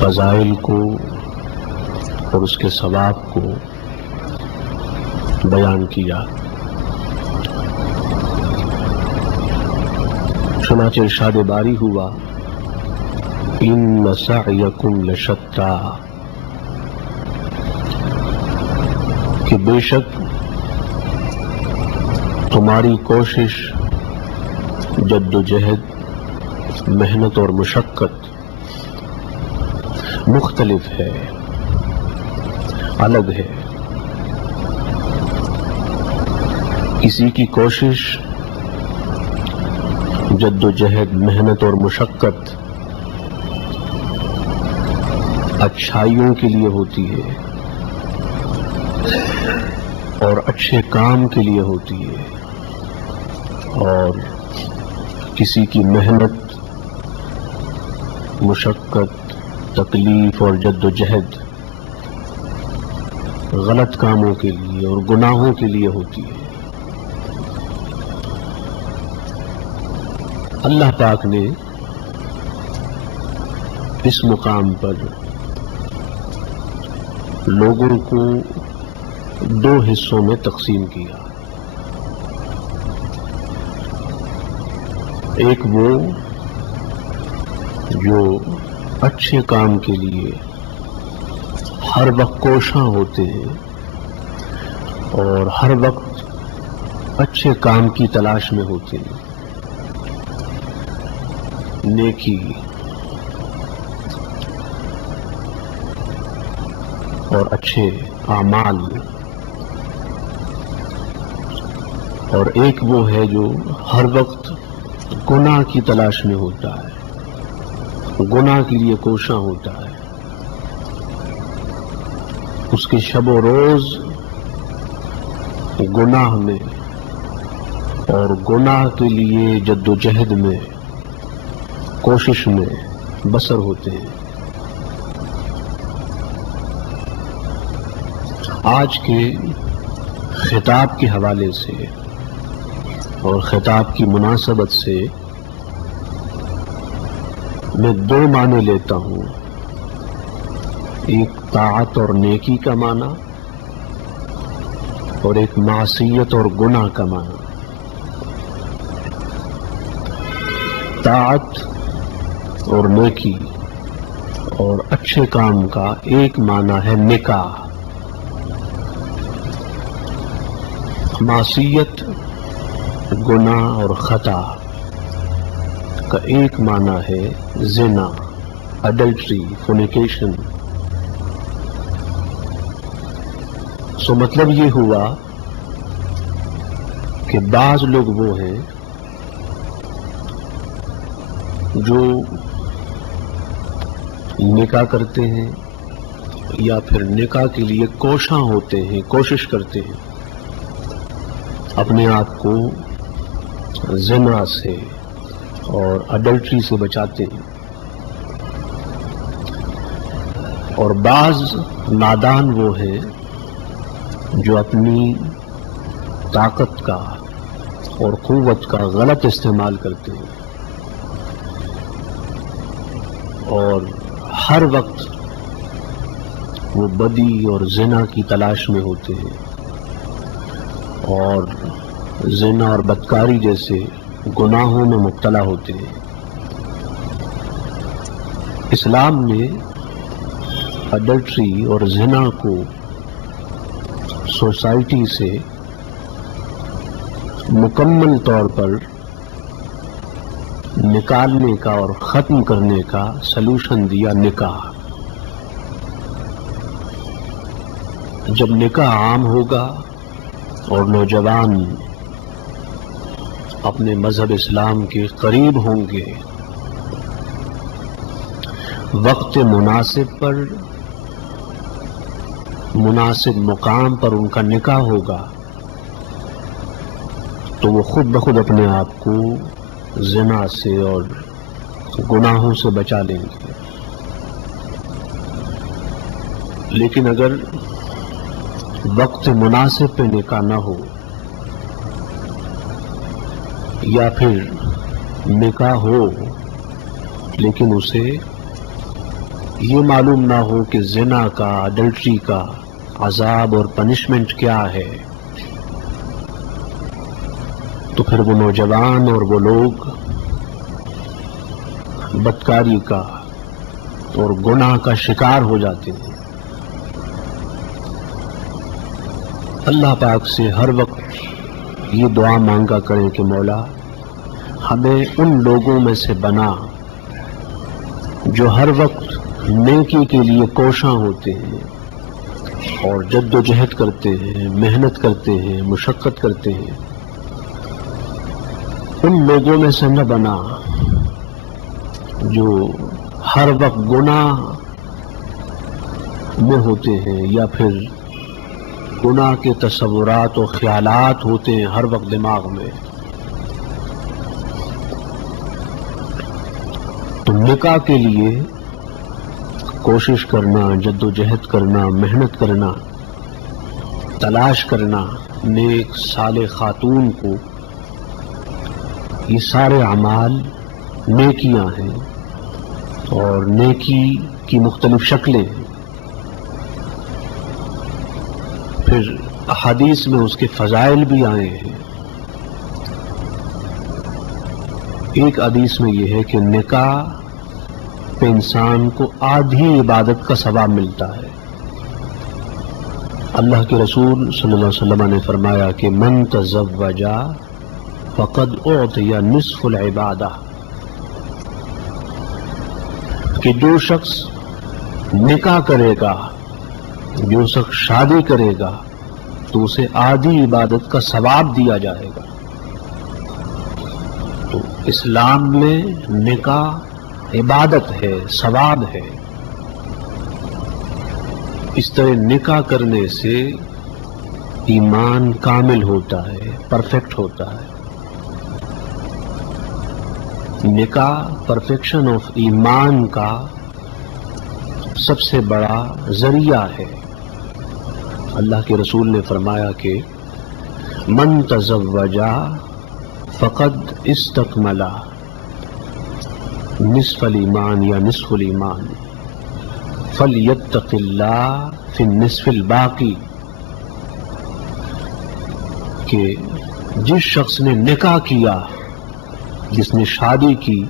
فضائل کو اور اس کے ثواب کو بیان کیا۔ چنانچہ ارشاد باری ہوا ان سعیکم لشتی، کہ بے شک تمہاری کوشش، جد و جہد، محنت اور مشقت مختلف ہے، الگ ہے۔ کسی کی کوشش، جد و جہد، محنت اور مشقت اچھائیوں کے لیے ہوتی ہے اور اچھے کام کے لیے ہوتی ہے، اور کسی کی محنت، مشقت، تکلیف اور جد و جہد غلط کاموں کے لیے اور گناہوں کے لیے ہوتی ہے۔ اللہ پاک نے اس مقام پر لوگوں کو دو حصوں میں تقسیم کیا۔ ایک وہ جو اچھے کام کے لیے ہر وقت کوشاں ہوتے ہیں اور ہر وقت اچھے کام کی تلاش میں ہوتے ہیں، نیکی اور اچھے اعمال، اور ایک وہ ہے جو ہر وقت گناہ کی تلاش میں ہوتا ہے، گناہ کے لیے کوشاں ہوتا ہے، اس کے شب و روز گناہ میں اور گناہ کے لیے جد و جہد میں، کوشش میں بسر ہوتے ہیں۔ آج کے خطاب کے حوالے سے اور خطاب کی مناسبت سے میں دو معنی لیتا ہوں، ایک طاعت اور نیکی کا معنی اور ایک معصیت اور گناہ کا معنی۔ طاعت اور نیکی اور اچھے کام کا ایک معنی ہے نکاح، معصیت، گناہ اور خطا کا ایک معنی ہے زنا، اڈلٹری، فورنیکیشن۔ سو مطلب یہ ہوا کہ بعض لوگ وہ ہیں جو نکاح کرتے ہیں یا پھر نکاح کے لیے کوشاں ہوتے ہیں، کوشش کرتے ہیں، اپنے آپ کو زنا سے اور اڈلٹری سے بچاتے ہیں، اور بعض نادان وہ ہیں جو اپنی طاقت کا اور قوت کا غلط استعمال کرتے ہیں اور ہر وقت وہ بدی اور زنا کی تلاش میں ہوتے ہیں اور زنا اور بدکاری جیسے گناہوں میں مبتلا ہوتے ہیں۔ اسلام نے اڈلٹری اور زنا کو سوسائٹی سے مکمل طور پر نکالنے کا اور ختم کرنے کا سلوشن دیا، نکاح۔ جب نکاح عام ہوگا اور نوجوان اپنے مذہب اسلام کے قریب ہوں گے، وقت مناسب پر، مناسب مقام پر ان کا نکاح ہوگا، تو وہ خود بخود اپنے آپ کو زنا سے اور گناہوں سے بچا لیں گے۔ لیکن اگر وقت مناسب پہ نکاح نہ ہو یا پھر نکاح ہو لیکن اسے یہ معلوم نہ ہو کہ زنا کا، اڈلٹری کا عذاب اور پنشمنٹ کیا ہے، تو پھر وہ نوجوان اور وہ لوگ بدکاری کا اور گناہ کا شکار ہو جاتے ہیں۔ اللہ پاک سے ہر وقت یہ دعا مانگا کریں کہ مولا ہمیں ان لوگوں میں سے بنا جو ہر وقت نیکی کے لیے کوشاں ہوتے ہیں اور جد و جہد کرتے ہیں، محنت کرتے ہیں، مشقت کرتے ہیں۔ ان لوگوں میں سے نہ بنا جو ہر وقت گناہ میں ہوتے ہیں یا پھر گناہ کے تصورات و خیالات ہوتے ہیں ہر وقت دماغ میں۔ تو نکاح کے لیے کوشش کرنا، جد و جہد کرنا، محنت کرنا، تلاش کرنا نیک صالح خاتون کو، یہ سارے اعمال نیکیاں ہیں اور نیکی کی مختلف شکلیں ہیں۔ پھر احادیث میں اس کے فضائل بھی آئے ہیں۔ ایک حدیث میں یہ ہے کہ نکاح پہ انسان کو آدھی عبادت کا ثواب ملتا ہے۔ اللہ کے رسول صلی اللہ علیہ وسلم نے فرمایا کہ من تزوج فقد اعطی نصف العبادہ، کہ جو شخص نکاح کرے گا، جو شخص شادی کرے گا، تو اسے آدھی عبادت کا ثواب دیا جائے گا۔ تو اسلام میں نکاح عبادت ہے، ثواب ہے۔ اس طرح نکاح کرنے سے ایمان کامل ہوتا ہے، پرفیکٹ ہوتا ہے۔ نکاح پرفیکشن آف ایمان کا سب سے بڑا ذریعہ ہے۔ اللہ کے رسول نے فرمایا کہ من تزوجا فقد استکملا نصف الایمان یا نصف الایمان فلیتق اللہ فی النصف الباقی، کہ جس شخص نے نکاح کیا، جس نے شادی کی،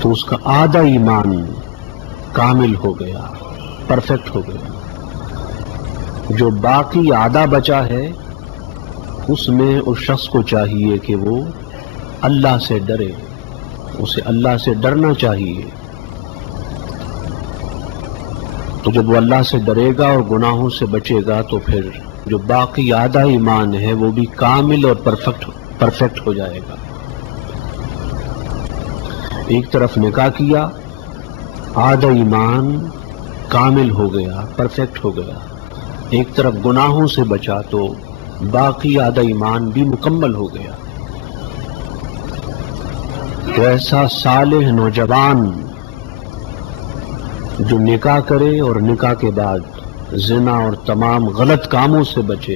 تو اس کا آدھا ایمان کامل ہو گیا، پرفیکٹ ہو گیا۔ جو باقی آدھا بچا ہے اس میں اس شخص کو چاہیے کہ وہ اللہ سے ڈرے، اسے اللہ سے ڈرنا چاہیے۔ تو جب وہ اللہ سے ڈرے گا اور گناہوں سے بچے گا تو پھر جو باقی آدھا ایمان ہے وہ بھی کامل اور پرفیکٹ ہو جائے گا۔ ایک طرف نکاح کیا، آدھا ایمان کامل ہو گیا، پرفیکٹ ہو گیا۔ ایک طرف گناہوں سے بچا تو باقی آدھا ایمان بھی مکمل ہو گیا۔ تو ایسا صالح نوجوان جو نکاح کرے اور نکاح کے بعد زنا اور تمام غلط کاموں سے بچے،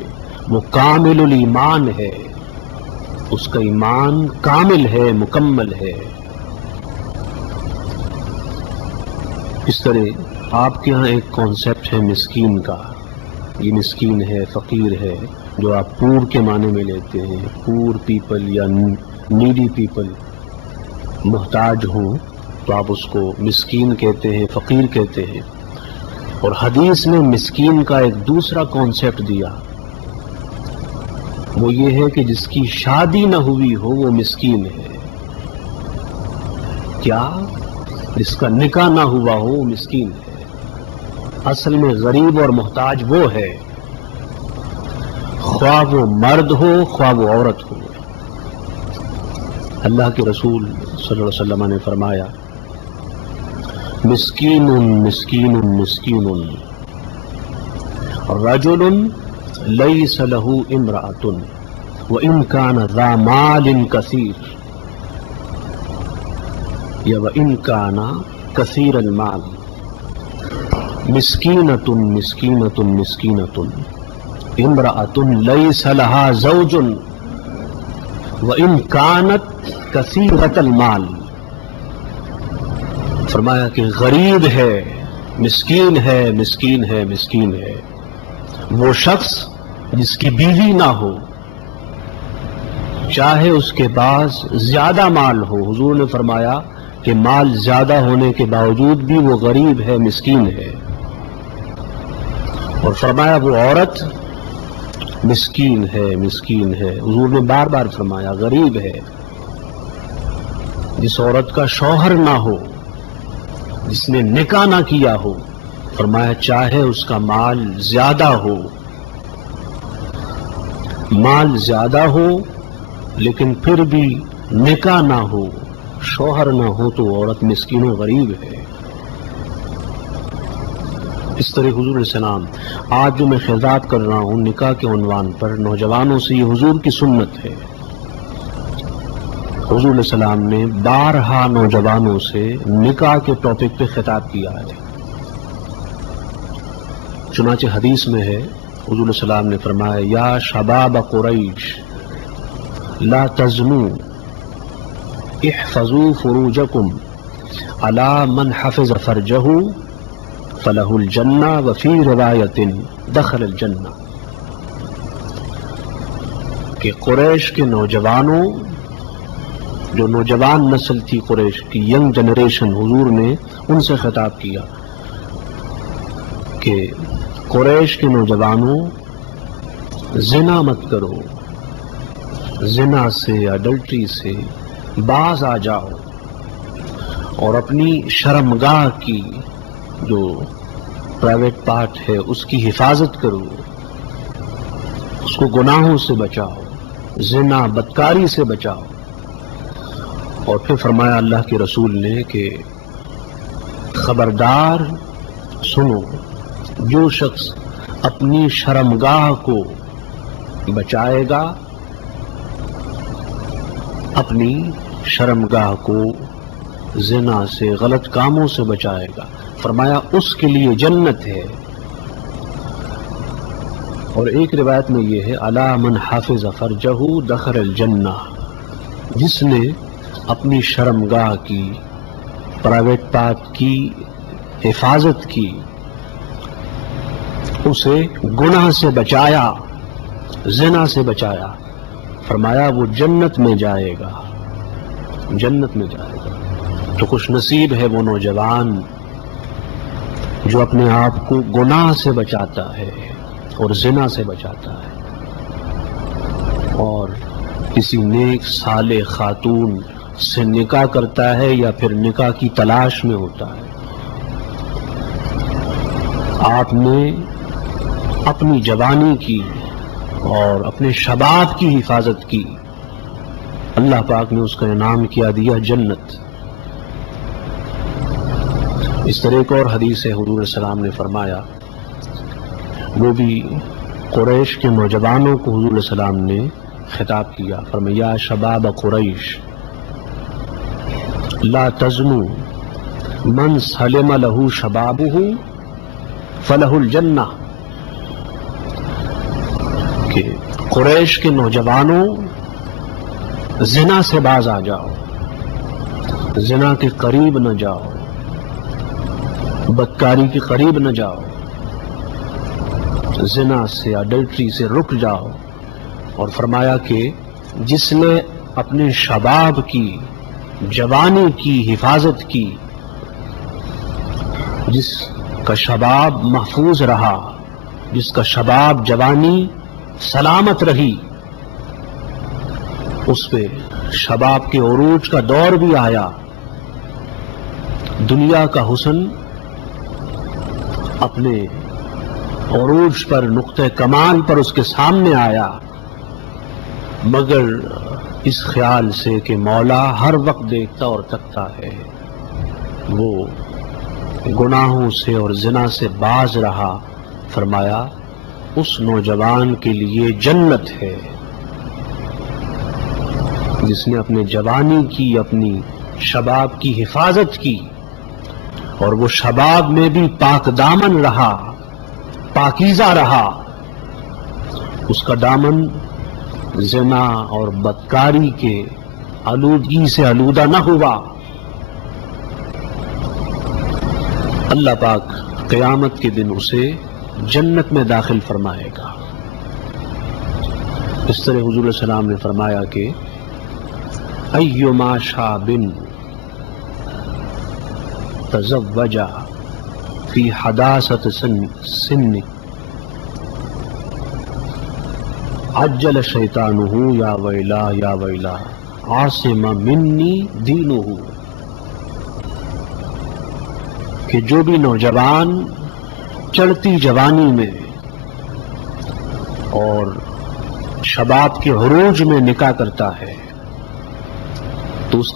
وہ کامل الایمان ہے، اس کا ایمان کامل ہے، مکمل ہے۔ اس طرح آپ کے ہاں ایک کانسیپٹ ہے مسکین کا، یہ مسکین ہے، فقیر ہے، جو آپ پور کے معنی میں لیتے ہیں، پور پیپل یا نیڈی پیپل، محتاج ہوں تو آپ اس کو مسکین کہتے ہیں، فقیر کہتے ہیں۔ اور حدیث نے مسکین کا ایک دوسرا کانسیپٹ دیا، وہ یہ ہے کہ جس کی شادی نہ ہوئی ہو وہ مسکین ہے۔ کیا؟ جس کا نکاح نہ ہوا ہو وہ مسکین ہے۔ اصل میں غریب اور محتاج وہ ہے، خواہ وہ مرد ہو خواہ وہ عورت ہو۔ اللہ کے رسول صلی اللہ علیہ وسلم نے فرمایا مسکین مسکین مسکین رجل لیس له امرأۃ وإن كان ذا مال كثير یا وإن كان كثير المال، مسکینۃ مسکینۃ مسکینۃ امرأۃ لیس لها زوج وإن كانت كثيرة المال۔ فرمایا کہ غریب ہے، مسکین ہے، مسکین ہے، مسکین ہے وہ شخص جس کی بیوی نہ ہو، چاہے اس کے پاس زیادہ مال ہو۔ حضور نے فرمایا کہ مال زیادہ ہونے کے باوجود بھی وہ غریب ہے، مسکین ہے۔ اور فرمایا وہ عورت مسکین ہے، مسکین ہے۔ حضور نے بار بار فرمایا غریب ہے جس عورت کا شوہر نہ ہو، جس نے نکاح نہ کیا ہو۔ فرمایا چاہے اس کا مال زیادہ ہو، مال زیادہ ہو لیکن پھر بھی نکاح نہ ہو، شوہر نہ ہو، تو عورت مسکین و غریب ہے۔ اس طرح حضور علیہ السلام آج جو میں خطاب کر رہا ہوں نکاح کے عنوان پر نوجوانوں سے، یہ حضور کی سنت ہے۔ حضور علیہ السلام نے بارہا نوجوانوں سے نکاح کے ٹاپک پہ خطاب کیا ہے۔ چنانچہ حدیث میں ہے حضور علیہ السلام نے فرمایا یا شباب قریش لا تزنوا احفظوا فروجکم علی من حفظ فرجہ فلہ الجنہ وفی روایت دخل الجنہ، کہ قریش کے نوجوانوں، جو نوجوان نسل تھی قریش کی، ینگ جنریشن، حضور نے ان سے خطاب کیا کہ قریش کے نوجوانوں زنا مت کرو، زنا سے، اڈلٹری سے باز آ جاؤ، اور اپنی شرمگاہ کی جو پرائیویٹ پارٹ ہے اس کی حفاظت کرو، اس کو گناہوں سے بچاؤ، زنا بدکاری سے بچاؤ۔ اور پھر فرمایا اللہ کے رسول نے کہ خبردار سنو، جو شخص اپنی شرمگاہ کو بچائے گا، اپنی شرمگاہ کو زنا سے، غلط کاموں سے بچائے گا، فرمایا اس کے لیے جنت ہے۔ اور ایک روایت میں یہ ہے الا من حافظ فرجہ دخل الجنہ، جس نے اپنی شرمگاہ کی، پرائیویٹ پارٹ کی حفاظت کی، اسے گناہ سے بچایا، زنا سے بچایا، فرمایا وہ جنت میں جائے گا، جنت میں جائے گا۔ تو خوش نصیب ہے وہ نوجوان جو اپنے آپ کو گناہ سے بچاتا ہے اور زنا سے بچاتا ہے، اور کسی نیک صالح خاتون سے نکاح کرتا ہے یا پھر نکاح کی تلاش میں ہوتا ہے۔ آپ نے اپنی جوانی کی اور اپنے شباب کی حفاظت کی، اللہ پاک نے اس کا انعام کیا دیا جنت۔ اس طرح ایک اور حدیث ہے، حضور علیہ السلام نے فرمایا، وہ بھی قریش کے نوجوانوں کو حضور علیہ السلام نے خطاب کیا، فرمایا یا شباب قریش لا تزنوا من سلم له شبابہ فلہ الجنہ، کہ قریش کے نوجوانوں زنا سے باز آ جاؤ، زنا کے قریب نہ جاؤ، بدکاری کے قریب نہ جاؤ، زنا سے، اڈلٹری سے رک جاؤ۔ اور فرمایا کہ جس نے اپنے شباب کی، جوانی کی حفاظت کی، جس کا شباب محفوظ رہا، جس کا شباب جوانی سلامت رہی، اس پہ شباب کے عروج کا دور بھی آیا، دنیا کا حسن اپنے عروج پر، نقطہ کمال پر اس کے سامنے آیا، مگر اس خیال سے کہ مولا ہر وقت دیکھتا اور تکتا ہے، وہ گناہوں سے اور زنا سے باز رہا۔ فرمایا اس نوجوان کے لیے جنت ہے جس نے اپنے جوانی کی، اپنی شباب کی حفاظت کی، اور وہ شباب میں بھی پاک دامن رہا، پاکیزہ رہا، اس کا دامن زنا اور بدکاری کے آلودگی سے آلودہ نہ ہوا۔ اللہ پاک قیامت کے دن اسے جنت میں داخل فرمائے گا۔ اس طرح حضور علیہ السلام نے فرمایا کہ ایما شاب تزوج فی حداثت سن عجل شیطانہ یا ویلا یا ویلا عاصم منی دینہ، کہ جو بھی نوجوان چڑھتی جوانی میں اور شباب کے عروج میں نکاح کرتا ہے تو اس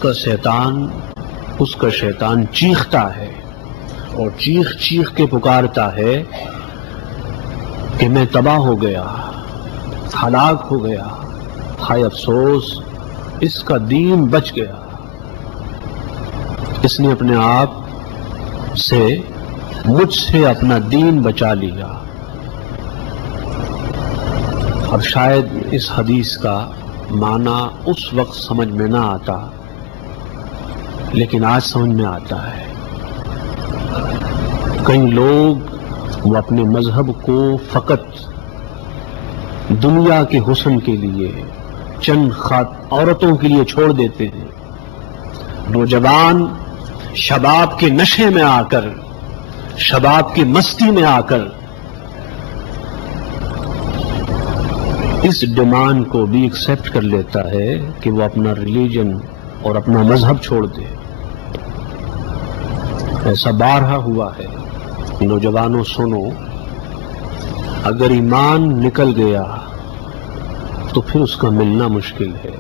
کا شیطان چیختا ہے اور چیخ چیخ کے پکارتا ہے کہ میں تباہ ہو گیا، ہلاک ہو گیا، ہائے افسوس، اس کا دین بچ گیا، اس نے اپنے آپ سے مجھ سے اپنا دین بچا لیا۔ اب شاید اس حدیث کا معنی اس وقت سمجھ میں نہ آتا، لیکن آج سمجھ میں آتا ہے۔ کئی لوگ وہ اپنے مذہب کو فقط دنیا کے حسن کے لیے، چند عورتوں کے لیے چھوڑ دیتے ہیں۔ نوجوان شباب کے نشے میں آ کر، شباب کی مستی میں آ کر اس ڈیمانڈ کو بھی ایکسپٹ کر لیتا ہے کہ وہ اپنا ریلیجن اور اپنا مذہب چھوڑ دے۔ ایسا بارہا ہوا ہے۔ نوجوانوں سنو، اگر ایمان نکل گیا تو پھر اس کا ملنا مشکل ہے۔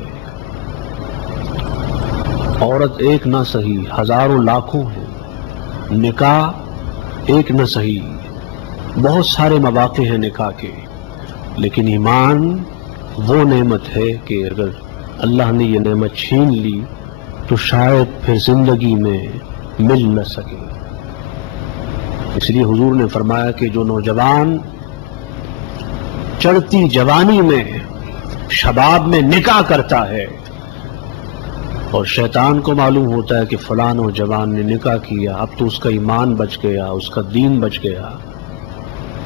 عورت ایک نہ صحیح، ہزاروں لاکھوں ہیں، نکاح ایک نہ صحیح، بہت سارے مواقع ہیں نکاح کے، لیکن ایمان وہ نعمت ہے کہ اگر اللہ نے یہ نعمت چھین لی تو شاید پھر زندگی میں مل نہ سکے۔ اس لیے حضور نے فرمایا کہ جو نوجوان چڑھتی جوانی میں، شباب میں نکاح کرتا ہے اور شیطان کو معلوم ہوتا ہے کہ فلاں نوجوان نے نکاح کیا، اب تو اس کا ایمان بچ گیا، اس کا دین بچ گیا،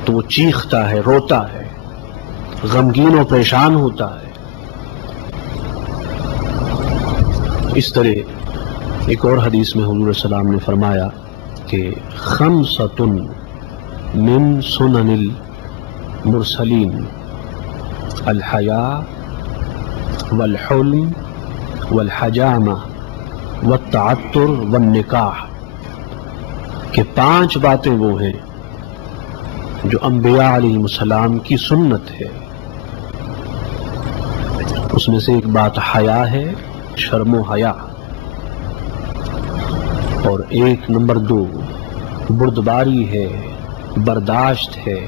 تو وہ چیختا ہے، روتا ہے، غمگین و پریشان ہوتا ہے۔ اس طرح ایک اور حدیث میں حضور صلی اللہ علیہ وسلم نے فرمایا کہ خمسۃ من سنن المرسلین الحیاء والحلم والحجامہ والتعطر والنکاح، کہ 5 باتیں وہ ہیں جو انبیاء علیہ السلام کی سنت ہے۔ اس میں سے ایک بات حیا ہے، شرم و حیا، اور ایک نمبر 2 بردباری ہے، برداشت ہے،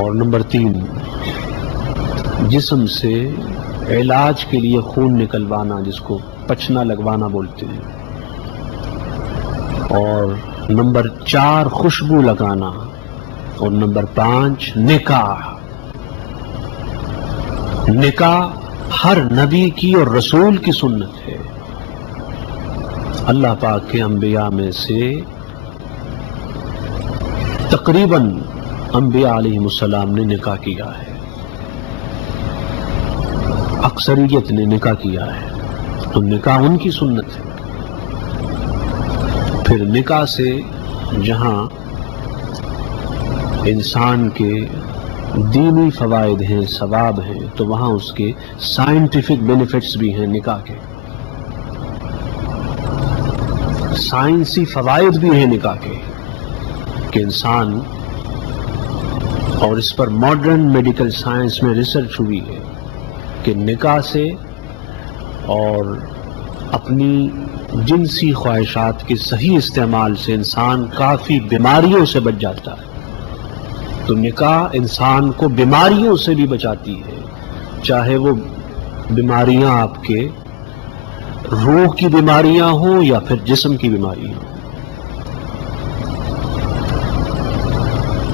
اور نمبر 3 جسم سے علاج کے لیے خون نکلوانا، جس کو پچنا لگوانا بولتے ہیں، اور نمبر 4 خوشبو لگانا، اور نمبر 5 نکاح۔ نکاح ہر نبی کی اور رسول کی سنت ہے۔ اللہ پاک کے انبیاء میں سے تقریباً انبیاء علیہ السلام نے نکاح کیا ہے، اکثریت نے نکاح کیا ہے، تو نکاح ان کی سنت ہے۔ پھر نکاح سے جہاں انسان کے دینی فوائد ہیں، ثواب ہیں، تو وہاں اس کے سائنٹیفک بینیفٹس بھی ہیں نکاح کے، سائنسی فوائد بھی ہیں نکاح کے، کہ انسان، اور اس پر ماڈرن میڈیکل سائنس میں ریسرچ ہوئی ہے کہ نکاح سے اور اپنی جنسی خواہشات کے صحیح استعمال سے انسان کافی بیماریوں سے بچ جاتا ہے۔ تو نکاح انسان کو بیماریوں سے بھی بچاتی ہے، چاہے وہ بیماریاں آپ کے روح کی بیماریاں ہوں یا پھر جسم کی بیماریاں ہوں۔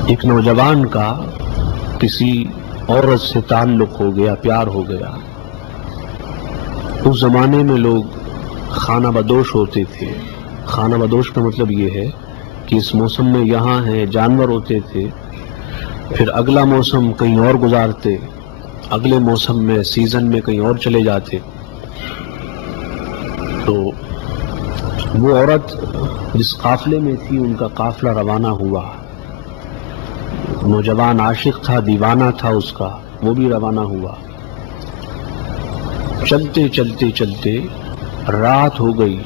ایک نوجوان کا کسی عورت سے تعلق ہو گیا، پیار ہو گیا، اس زمانے میں لوگ خانہ بدوش ہوتے تھے، خانہ بدوش کا مطلب یہ ہے کہ اس موسم میں یہاں ہیں، جانور ہوتے تھے، پھر اگلا موسم کہیں اور گزارتے، اگلے موسم میں سیزن میں کہیں اور چلے جاتے. تو وہ عورت جس قافلے میں تھی ان کا قافلہ روانہ ہوا. نوجوان عاشق تھا، دیوانہ تھا اس کا، وہ بھی روانہ ہوا. چلتے چلتے چلتے رات ہو گئی.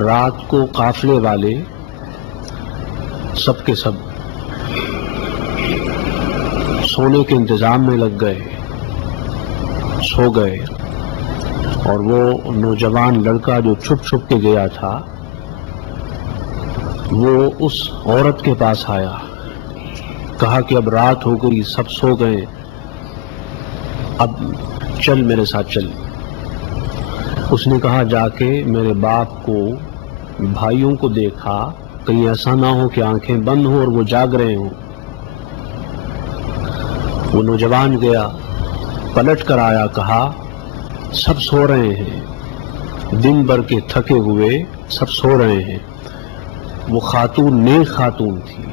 رات کو قافلے والے سب کے سب سونے کے انتظام میں لگ گئے، سو گئے. اور وہ نوجوان لڑکا جو چھپ چھپ کے گیا تھا وہ اس عورت کے پاس آیا، کہا کہ اب رات ہو گئی، سب سو گئے، اب چل میرے ساتھ چل. اس نے کہا جا کے میرے باپ کو، بھائیوں کو دیکھا، کہیں ایسا نہ ہو کہ آنکھیں بند ہوں اور وہ جاگ رہے ہوں. وہ نوجوان گیا، پلٹ کر آیا، کہا سب سو رہے ہیں، دن بھر کے تھکے ہوئے سب سو رہے ہیں. وہ خاتون نیک خاتون تھی،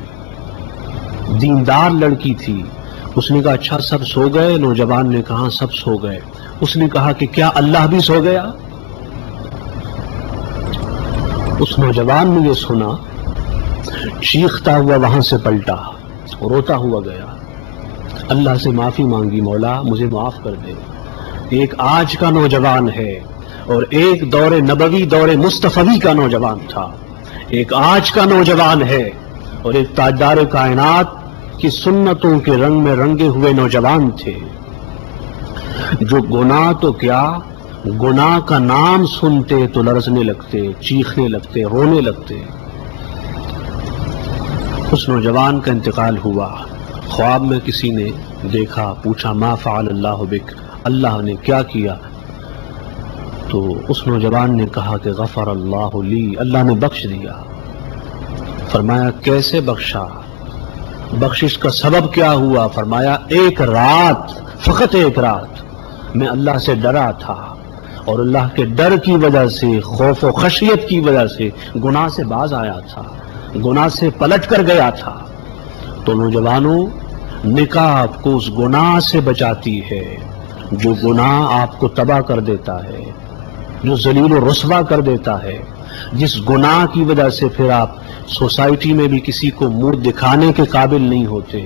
دیندار لڑکی تھی. اس نے کہا اچھا سب سو گئے؟ نوجوان نے کہا سب سو گئے. اس نے کہا کہ کیا اللہ بھی سو گیا؟ اس نوجوان نے یہ سنا، چیختا ہوا وہاں سے پلٹا، روتا ہوا گیا، اللہ سے معافی مانگی، مولا مجھے معاف کر دے. ایک آج کا نوجوان ہے اور ایک دور نبوی، دور مصطفی کا نوجوان تھا. ایک آج کا نوجوان ہے اور ایک تاجدار کائنات کی سنتوں کے رنگ میں رنگے ہوئے نوجوان تھے، جو گناہ تو کیا، گناہ کا نام سنتے تو لرزنے لگتے، چیخنے لگتے، رونے لگتے. اس نوجوان کا انتقال ہوا. خواب میں کسی نے دیکھا، پوچھا ما فعل اللہ بک، اللہ نے کیا کیا؟ تو اس نوجوان نے کہا کہ غفر اللہ لی، اللہ نے بخش دیا. فرمایا کیسے بخشا؟ بخشش کا سبب کیا ہوا؟ فرمایا ایک رات، فقط ایک رات میں اللہ سے ڈرا تھا اور اللہ کے ڈر کی وجہ سے، خوف و خشیت کی وجہ سے گناہ سے باز آیا تھا، گناہ سے پلٹ کر گیا تھا. تو نوجوانوں، نکاح آپ کو اس گناہ سے بچاتی ہے جو گناہ آپ کو تباہ کر دیتا ہے، جو ذلیل و رسوا کر دیتا ہے، جس گناہ کی وجہ سے پھر آپ سوسائٹی میں بھی کسی کو منہ دکھانے کے قابل نہیں ہوتے.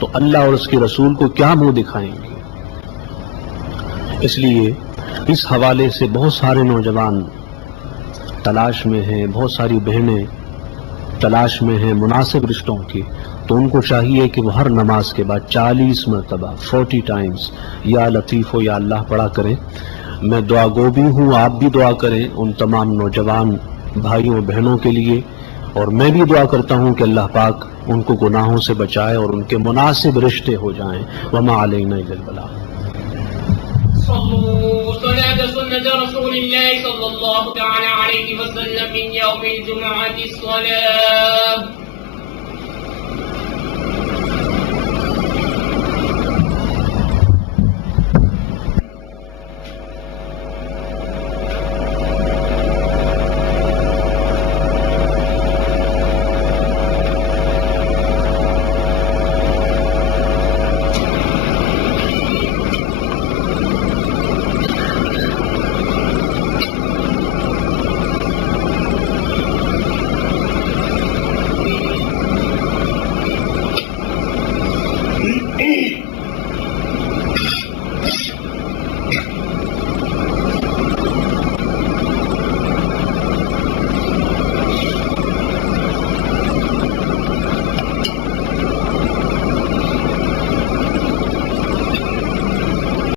تو اللہ اور اس کے رسول کو کیا منہ دکھائیں گے؟ اس لیے اس حوالے سے بہت سارے نوجوان تلاش میں ہیں، بہت ساری بہنیں تلاش میں ہیں مناسب رشتوں کی. تو ان کو چاہیے کہ وہ ہر نماز کے بعد 40 مرتبہ 40 ٹائمز یا لطیف و یا اللہ پڑھا کریں. میں دعا گو بھی ہوں، آپ بھی دعا کریں ان تمام نوجوان بھائیوں بہنوں کے لیے، اور میں بھی دعا کرتا ہوں کہ اللہ پاک ان کو گناہوں سے بچائے اور ان کے مناسب رشتے ہو جائیں. وما علینا الا البلاغ. صلوا صلاة سنة رسول الله صلى الله تعالى عليه وسلم من يوم الجمعة الصلاة